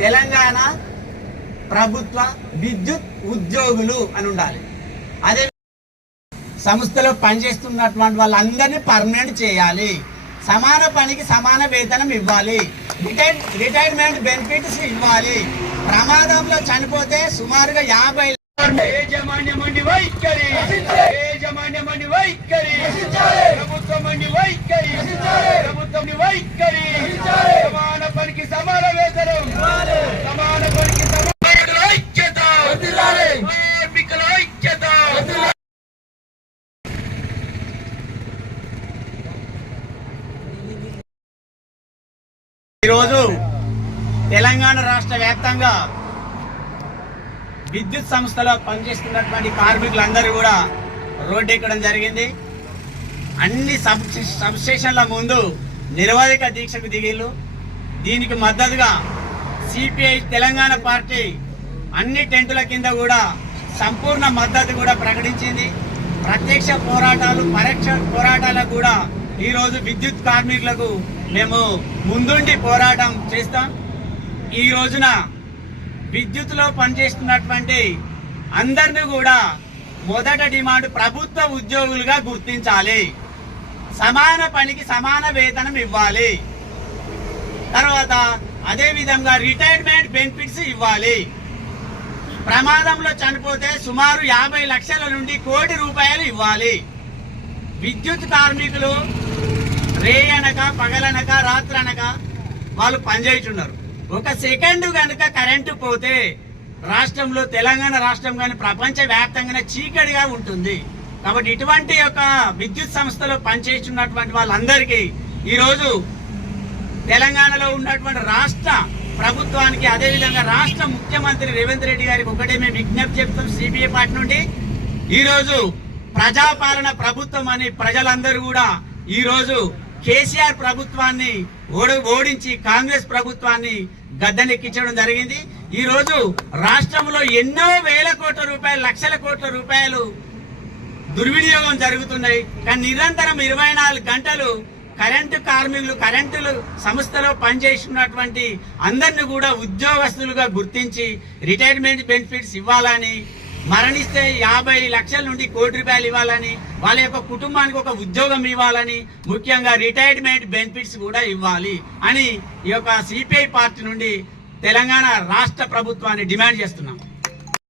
తెలంగాణ ప్రభుత్వ విద్యుత్ ఉద్యోగులు అని ఉండాలి. అదే సంస్థలో పనిచేస్తున్నటువంటి వాళ్ళందరినీ పర్మనెంట్ చేయాలి. సమాన పనికి సమాన వేతనం ఇవ్వాలి. రిటైర్మెంట్ బెనిఫిట్స్ ఇవ్వాలి. ప్రమాదంలో చనిపోతే సుమారుగా 50 యాజమాన్యమండి వైఖరి, యాజమాన్యమండి వైఖరి, ప్రభుత్వమండి వైఖరి, ప్రభుత్వం వైఖరి, సమాన పనికి సమాన వేతనం, సమాన పనికి సమాన ఐక్యత, కార్మికుల ఐక్యత. ఈరోజు తెలంగాణ రాష్ట్ర వ్యాప్తంగా విద్యుత్ సంస్థలో పనిచేస్తున్నటువంటి కార్మికులందరూ కూడా రోడ్డెక్కడం జరిగింది. అన్ని సబ్ స్టేషన్ల ముందు నిరవధిక దీక్షకు దిగిళ్ళు. దీనికి మద్దతుగా సిపిఐ తెలంగాణ పార్టీ అన్ని టెంటుల కింద కూడా సంపూర్ణ మద్దతు కూడా ప్రకటించింది. ప్రత్యక్ష పోరాటాలు, పరోక్ష పోరాటాలకు కూడా ఈరోజు విద్యుత్ కార్మికులకు మేము ముందుండి పోరాటం చేస్తాం. ఈ రోజున విద్యుత్లో పనిచేస్తున్నటువంటి అందరినీ కూడా మొదట డిమాండ్ ప్రభుత్వ ఉద్యోగులుగా గుర్తించాలి. సమాన పనికి సమాన వేతనం ఇవ్వాలి. తర్వాత అదేవిధంగా రిటైర్మెంట్ బెనిఫిట్స్ ఇవ్వాలి. ప్రమాదంలో చనిపోతే సుమారు 50 లక్షల నుండి 1 కోటి రూపాయలు ఇవ్వాలి. విద్యుత్ కార్మికులు రేయనక పగలనక రాత్రనక వాళ్ళు పనిచేస్తున్నారు. ఒక సెకండ్ కనుక కరెంటు పోతే రాష్ట్రంలో, తెలంగాణ రాష్ట్రం కానీ ప్రపంచ వ్యాప్తంగానే చీకటిగా ఉంటుంది. కాబట్టి ఇటువంటి యొక్క విద్యుత్ సంస్థలో పనిచేస్తున్నటువంటి వాళ్ళందరికీ ఈరోజు తెలంగాణలో ఉన్నటువంటి రాష్ట్ర ప్రభుత్వానికి, అదేవిధంగా రాష్ట్ర ముఖ్యమంత్రి రేవంత్ రెడ్డి గారికి ఒకటే మేము విజ్ఞప్తి చెప్తాం. సిపిఐ పార్టీ నుండి ఈరోజు ప్రజాపాలన ప్రభుత్వం అని ప్రజలందరూ కూడా ఈరోజు కేసీఆర్ ప్రభుత్వాన్ని ఓడించి కాంగ్రెస్ ప్రభుత్వాన్ని గద్దెనెక్కించడం జరిగింది. ఈ రోజు రాష్ట్రంలో ఎన్నో వేల కోట్ల రూపాయలు, లక్షల కోట్ల రూపాయలు దుర్వినియోగం జరుగుతున్నాయి. కానీ నిరంతరం 24 గంటలు కరెంటు కార్మికులు, కరెంటు సంస్థలో పనిచేస్తున్నటువంటి అందరినీ కూడా ఉద్యోగస్తులుగా గుర్తించి రిటైర్మెంట్ బెనిఫిట్స్ ఇవ్వాలని, మరణిస్తే 50 లక్షల నుండి 1 కోటి రూపాయలు ఇవ్వాలని, వాళ్ళ యొక్క కుటుంబానికి ఒక ఉద్యోగం ఇవ్వాలని, ముఖ్యంగా రిటైర్మెంట్ బెనిఫిట్స్ కూడా ఇవ్వాలి అని ఈ యొక్క సిపిఐ పార్టీ నుండి తెలంగాణ రాష్ట్ర ప్రభుత్వాన్ని డిమాండ్ చేస్తున్నాం.